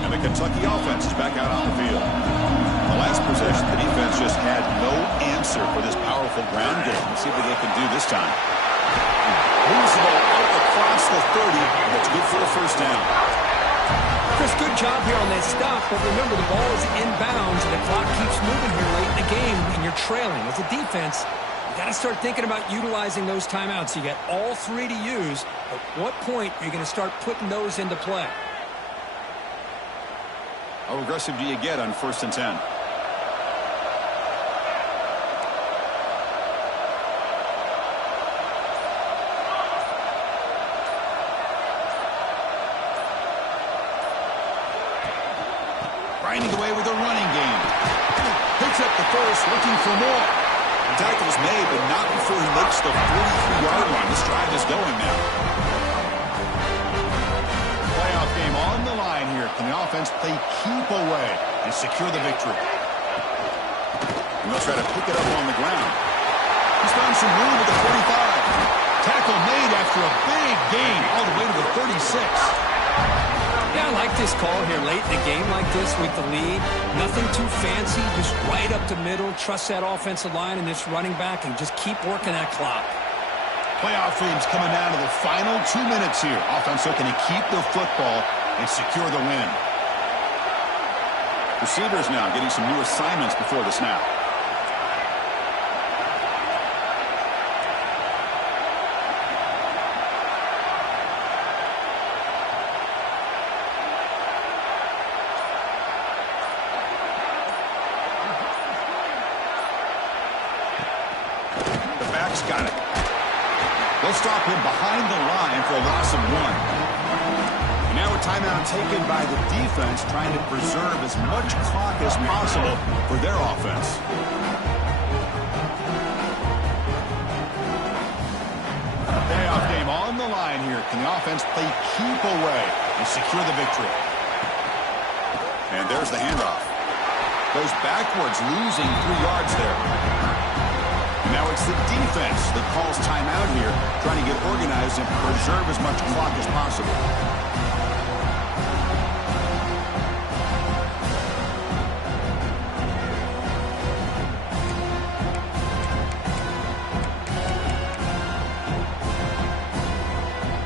And the Kentucky offense is back out on the field. The last possession, the defense just had no answer for this powerful ground game. Let's see what they can do this time. Moves the ball out across the 30. That's good for a first down. Chris, good job here on that stop, but remember, the ball is inbounds, and the clock keeps moving here late in the game, and you're trailing. As a defense, you got to start thinking about utilizing those timeouts. You got all three to use. At what point are you going to start putting those into play? How aggressive do you get on 1st and 10? Grinding away with a running game. Picks up the first, looking for more. The tackle's made, but not before he makes the 43-yard line. This drive is going now. Playoff game on the line here. Can the offense play keep away and secure the victory? And they'll try to pick it up on the ground. He's found some room at the 45. Tackle made after a big gain all the way to the 36. Yeah, I like this call here late in a game like this with the lead. Nothing too fancy, just right up the middle. Trust that offensive line and this running back and just keep working that clock. Playoff games coming down to the final 2 minutes here. Offense looking to keep the football and secure the win. Receivers now getting some new assignments before the snap. Got it. They'll stop him behind the line for a loss of 1. And now a timeout taken by the defense, trying to preserve as much clock as possible for their offense. A playoff game on the line here. Can the offense play keep away and secure the victory? And there's the handoff. Goes backwards, losing 3 yards there. Now it's the defense that calls timeout here, trying to get organized and preserve as much clock as possible.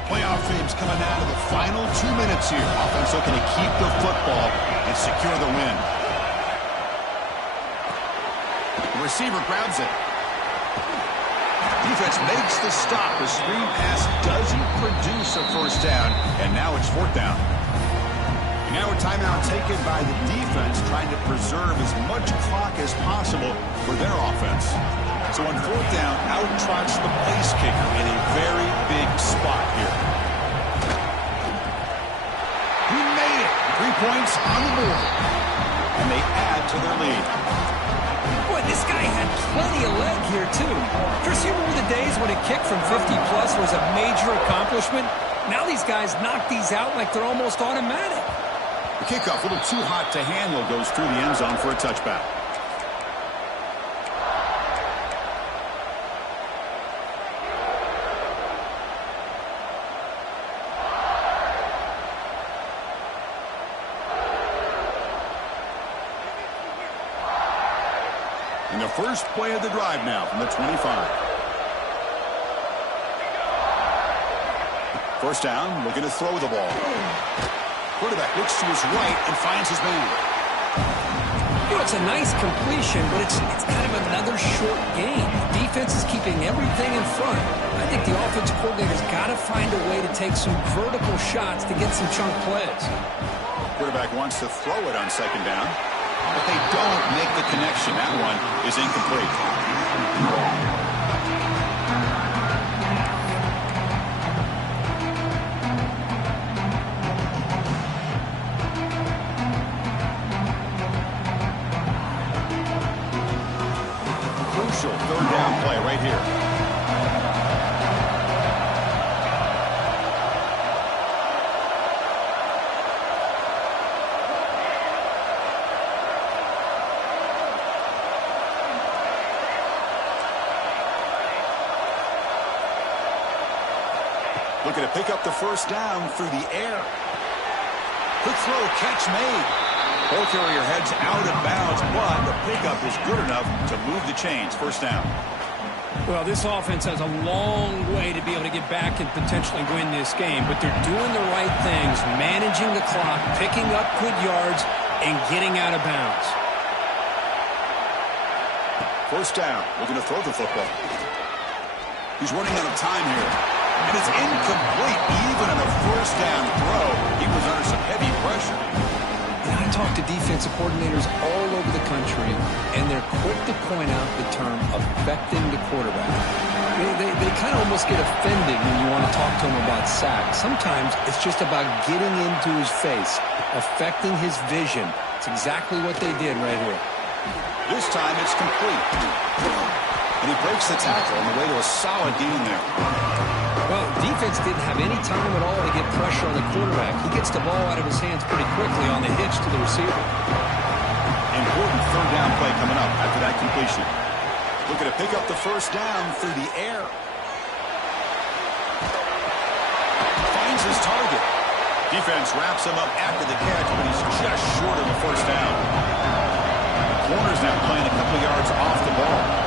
Playoff games coming down to the final 2 minutes here. Offense looking to keep the football and secure the win. The receiver grabs it. Defense makes the stop. The screen pass doesn't produce a first down, and now it's 4th down. And now a timeout taken by the defense, trying to preserve as much clock as possible for their offense. So on 4th down, out trots the place kicker in a very big spot here. He made it. 3 points on the board, and they add to their lead. Boy, this guy had plenty of leg here, too. Chris, you remember the days when a kick from 50-plus was a major accomplishment? Now these guys knock these out like they're almost automatic. The kickoff, a little too hot to handle, goes through the end zone for a touchback. And the first play of the drive now from the 25. First down, looking to throw the ball. Quarterback looks to his right and finds his man. You know, it's a nice completion, but it's kind of another short game. Defense is keeping everything in front. I think the offensive coordinator's got to find a way to take some vertical shots to get some chunk plays. Quarterback wants to throw it on second down, but they don't make the connection. That one is incomplete. Crucial third down play right here. Looking to pick up the first down through the air. Quick throw, catch made. Ball carrier heads out of bounds, but the pickup is good enough to move the chains. First down. Well, this offense has a long way to be able to get back and potentially win this game, but they're doing the right things, managing the clock, picking up good yards, and getting out of bounds. First down, looking to throw the football. He's running out of time here. And it's incomplete. Even on a first down throw, he was under some heavy pressure. And I talk to defensive coordinators all over the country, and they're quick to point out the term affecting the quarterback. They kind of almost get offended when you want to talk to them about sacks. Sometimes it's just about getting into his face, affecting his vision. It's exactly what they did right here. This time it's complete. And he breaks the tackle on the way to a solid gain there. Well, defense didn't have any time at all to get pressure on the quarterback. He gets the ball out of his hands pretty quickly on the hitch to the receiver. Important third down play coming up after that completion. Looking to pick up the first down through the air. Finds his target. Defense wraps him up after the catch, but he's just short of the first down. The corner's now playing a couple yards off the ball.